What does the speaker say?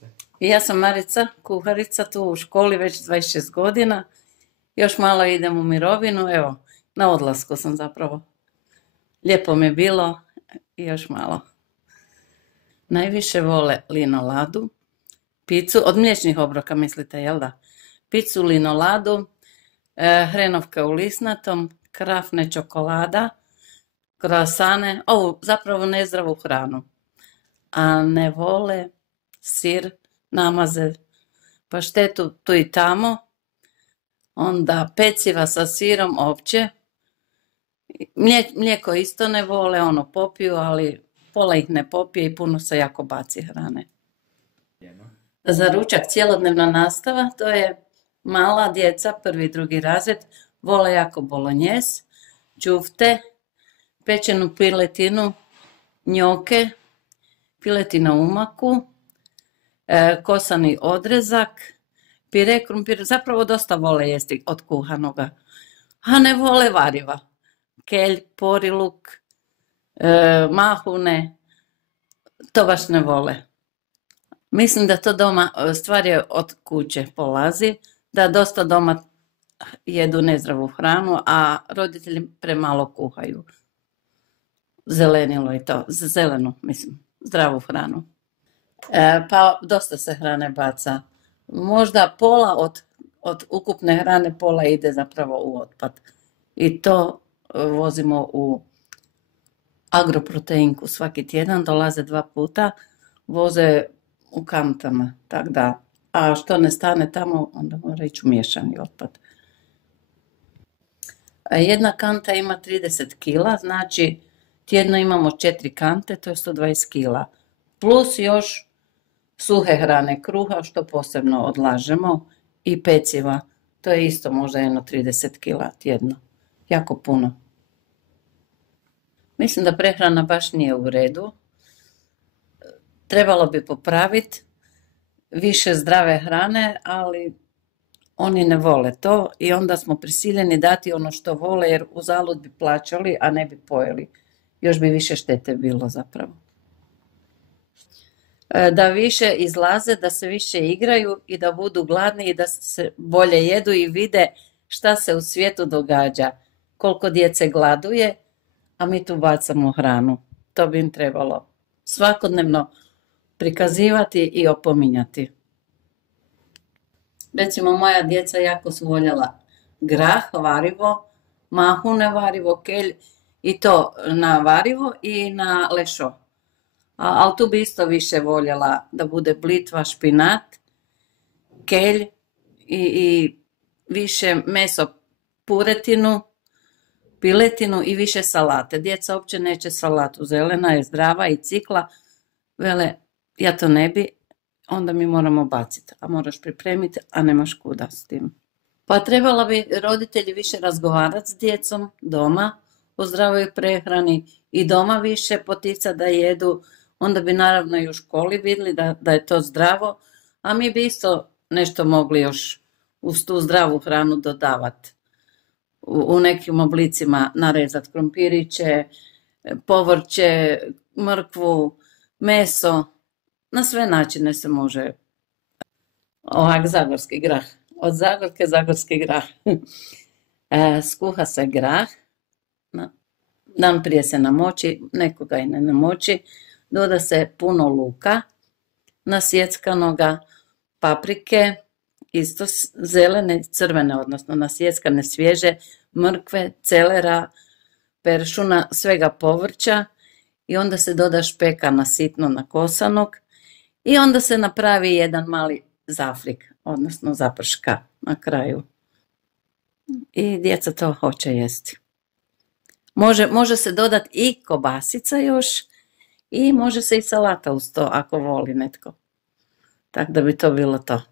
se? Ja sam Marica, kuharica tu u školi već 26 godina. Još malo idem u mirovinu, evo, na odlasku sam zapravo. Lijepo mi je bilo i još malo. Najviše vole linoladu, picu, od mliječnih obroka mislite, jel da? Picu, linoladu, hrenovka u lisnatom, krafne čokolada, kroasane, ovu zapravo nezdravu hranu. A ne vole sir, namaze, paštetu tu i tamo, onda peciva sa sirom opće, mlijeko isto ne vole, ono popiju, ali pola ih ne popije i puno se jako baci hrane. Za ručak cjelodnevna nastava, to je mala djeca, 1. i 2. razred, vole jako bolonjez, ćufte, pečenu piletinu, njoke, piletina u maku, kosani odrezak, pire krumpir, zapravo dosta vole jesti od kuhanoga, a ne vole variva. Kelj, poriluk, mahune, to baš ne vole. Mislim da to doma stvar je od kuće polazi, da dosta doma jedu nezdravu hranu, a roditelji premalo kuhaju. Zelenilo i to, zelenu, mislim, zdravu hranu. Pa dosta se hrane baca. Možda pola od ukupne hrane, pola ide zapravo u otpad. I to vozimo u agroproteinku svaki tjedan, dolaze 2 puta, voze u kantama, tako da, a što ne stane tamo, onda mora ići u miješani otpad. Jedna kanta ima 30 kila, znači tjedno imamo 4 kante, to je 120 kila, plus još suhe hrane, kruha, što posebno odlažemo, i peciva, to je isto možda jedno 30 kila tjedno, jako puno. Mislim da prehrana baš nije u redu, trebalo bi popraviti više zdrave hrane, ali oni ne vole to i onda smo prisiljeni dati ono što vole, jer uzalud bi plaćali, a ne bi pojeli. Još bi više štete bilo zapravo. Da više izlaze, da se više igraju i da budu gladni i da se bolje jedu i vide šta se u svijetu događa. Koliko djece gladuje, a mi tu bacamo hranu. To bi im trebalo svakodnevno prikazivati i opominjati. Recimo, moja djeca jako su voljela grah, varivo, mahune varivo, kelj, i to na varivo i na lešo. Ali tu bi isto više voljela da bude blitva, špinat, kelj i više meso, puretinu, piletinu i više salate. Djeca uopće neće salatu, zelena je zdrava i cikla. Vele, ja to ne bi, onda mi moramo baciti, a moraš pripremiti, a nemaš kuda s tim. Pa trebala bi roditelji više razgovarati s djecom doma o zdravoj prehrani i doma više poticati da jedu, onda bi naravno i u školi vidjeli da je to zdravo, a mi bi isto nešto mogli još uz tu zdravu hranu dodavati. U nekim oblicima narezati krompiriće, povrće, mrkvu, meso, na sve načine se može. Ovak zagorski grah, od Zagorke zagorski grah. Skuha se grah, dan prije se namoči, nekoga i ne namoči, doda se puno luka, nasjeckanoga, paprike, isto zelene, crvene, odnosno nasjeckane svježe, mrkve, celera, peršuna, svega povrća, i onda se doda špeka sitno nakosanog i onda se napravi jedan mali zafrik, odnosno zaprška na kraju. I djeca to hoće jesti. Može se dodati i kobasica još i može se i salata uz to ako voli netko. Tako da bi to bilo to.